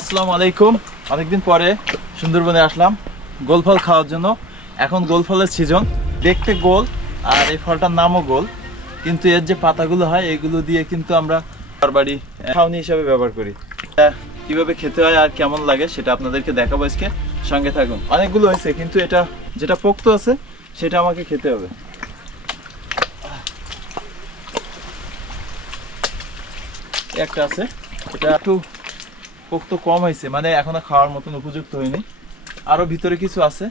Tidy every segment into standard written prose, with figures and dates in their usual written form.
আসসালামু আলাইকুম। অনেকদিন পরে সুন্দরবনে আসলাম গোল ফল খাওয়ার জন্য। এখন গোল ফলের সিজন। দেখতে গোল আর এই ফলটার নামও গোল, কিন্তু এর যে পাতাগুলো হয় এগুলো দিয়ে কিন্তু আমরা বাড়ি খাওনি হিসাবে ব্যবহার করি। কিভাবে খেতে হয় আর কেমন লাগে সেটা আপনাদেরকে দেখাবো আজকে, সঙ্গে থাকুন। অনেকগুলো হয়েছে কিন্তু এটা যেটা পোক্ত আছে সেটা আমাকে খেতে হবে। একটা আছে, এটা একটু পোক্ত কম হয়েছে, মানে এখনো খাওয়ার মতন উপযুক্ত হয়নি। আরো ভিতরে কিছু আছে,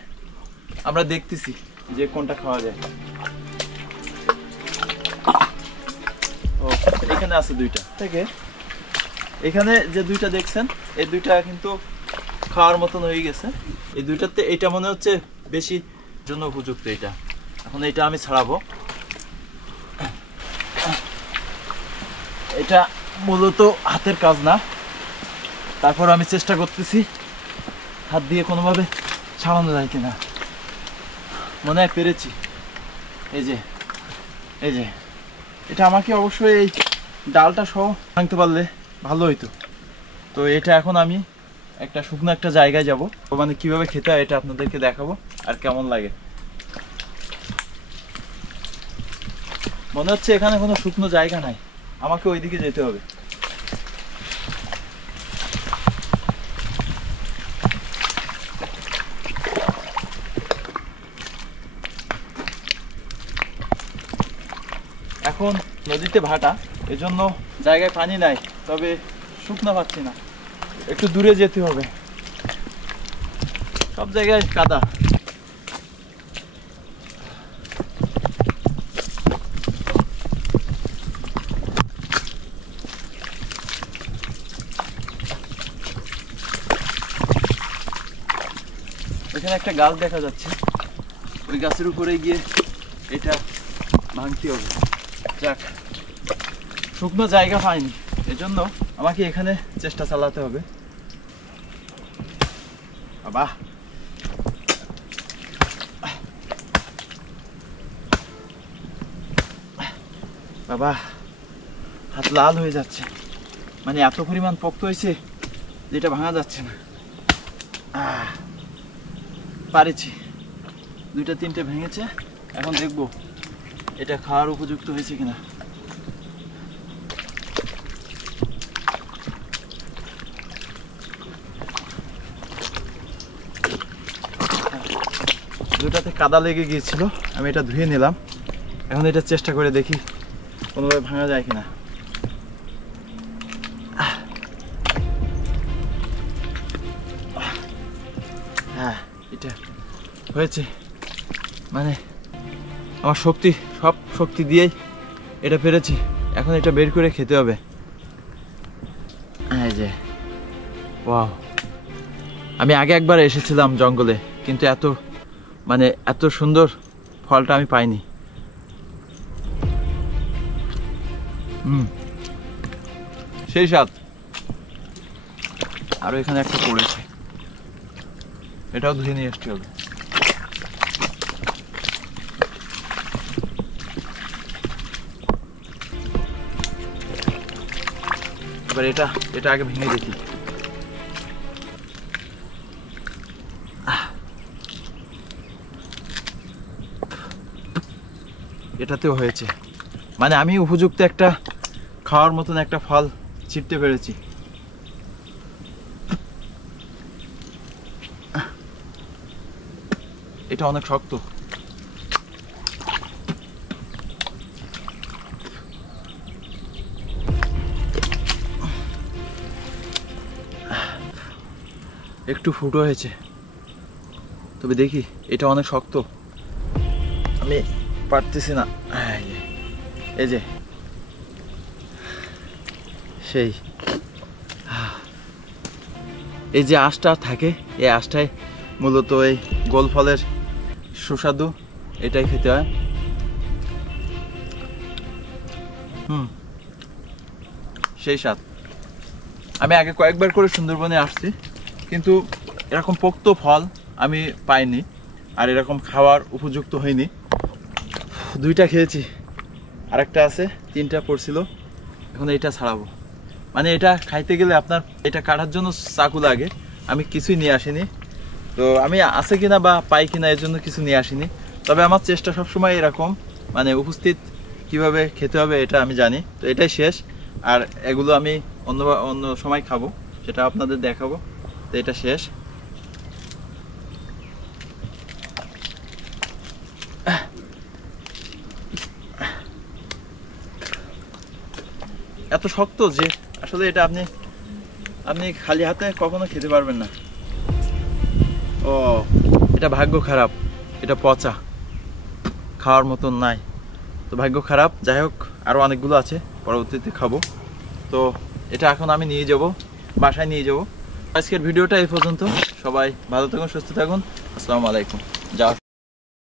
আমরা দেখতেছি যে কোনটা খাওয়া যায়। ও এখানে আছে দুইটা থেকে, এখানে যে দুইটা দেখছেন এই দুইটা কিন্তু খাওয়ার মতন হয়ে গেছে। এই দুইটাতে এটা মনে হচ্ছে বেশি জন্য উপযুক্ত। এটা এখন এটা আমি ছাড়াবো। এটা মূলত হাতের কাজ না, তারপর আমি চেষ্টা করতেছি হাত দিয়ে কোনোভাবে ছাড়ানো যায় কিনা। মনে হয় পেরেছি। এই যে এটা আমাকে অবশ্যই এই ডালটা সহ ভাঙতে পারলে ভালো হইতো। তো এটা এখন আমি একটা শুকনো একটা জায়গায় যাব, মানে কিভাবে খেতে হয় এটা আপনাদেরকে দেখাবো আর কেমন লাগে। মনে হচ্ছে এখানে কোনো শুকনো জায়গা নাই, আমাকে ওইদিকে যেতে হবে। এখন নদীতে ভাটা, এজন্য জায়গায় পানি নাই, তবে শুকনো পাচ্ছি না, একটু দূরে যেতে হবে। সব জায়গায় কাদা। এখানে একটা গাছ দেখা যাচ্ছে, ওই গাছের উপরে গিয়ে এটা ভাঙতে হবে। যাক, শুকনো জায়গা পাইনি, এজন্য আমাকে এখানে চেষ্টা চালাতে হবে। বাবা বাবা হাত লাল হয়ে যাচ্ছে, মানে এত পরিমাণ পোক্ত হয়েছে যেটা ভাঙা যাচ্ছে না। পারেছি, দুইটা তিনটে ভেঙেছে। এখন দেখবো এটা খাওয়ার উপযুক্ত হয়েছে কিনা। দুটাতে কাদা লেগে গিয়েছিল, আমি এটা ধুয়ে নিলাম। এখন এটা চেষ্টা করে দেখি কোনোভাবে ভাঙা যায় কিনা। হ্যাঁ, এটা হয়েছে, মানে আমার সব শক্তি দিয়েই এটা পেরেছি। এখন এটা বের করে খেতে হবে। এই যে ওয়াও, আমি আগে একবার এসেছিলাম জঙ্গলে, কিন্তু এত সুন্দর ফলটা আমি পাইনি। সেই স্বাদ। আরো এখানে একটা পড়েছে, এটাও ধুয়ে নিয়ে আসতে হবে। এবার এটা আগে ভেঙে দেখি। এটাতেও হয়েছে, মানে আমি উপযুক্ত একটা খাওয়ার মতন একটা ফল ছিটতে পেরেছি। এটা অনেক শক্ত। একটু ফুটো হয়েছে, তবে দেখি এটা অনেক শক্ত, আমি পারতেছি না। এই যে এই যে আঁশটা থাকে, এই আঁশটাই মূলত এই গোল ফলের সুস্বাদু, এটাই খেতে হয়। সেই স্বাদ। আমি আগে কয়েকবার করে সুন্দরবনে আসছি, কিন্তু এরকম পোক্ত ফল আমি পাইনি, আর এরকম খাওয়ার উপযুক্ত হয়নি। দুইটা খেয়েছি, আরেকটা আছে, তিনটা পড়ছিল। এখন এইটা ছাড়াবো। মানে এটা খাইতে গেলে আপনার এটা কাটার জন্য চাকু লাগে। আমি কিছুই নিয়ে আসিনি, তো আমি আছে কিনা বা পাই কিনা এর জন্য কিছু নিয়ে আসিনি। তবে আমার চেষ্টা সবসময় এরকম, মানে উপস্থিত কিভাবে খেতে হবে এটা আমি জানি। তো এটাই শেষ, আর এগুলো আমি অন্য অন্য সময় খাবো, সেটা আপনাদের দেখাবো। তো এটা শেষ। এত শক্ত যে আসলে এটা আপনি আপনি খালি হাতে কখনো খেতে পারবেন না। ও, এটা ভাগ্য খারাপ, এটা পচা, খাওয়ার মতন নাই। তো ভাগ্য খারাপ, যাই হোক আরও অনেকগুলো আছে, পরবর্তীতে খাবো। তো এটা এখন আমি নিয়ে যাব, বাসায় নিয়ে যাব। আজকের ভিডিওটা এই পর্যন্ত। সবাই ভালো থাকুন, সুস্থ থাকুন। আসসালামু আলাইকুম। যা।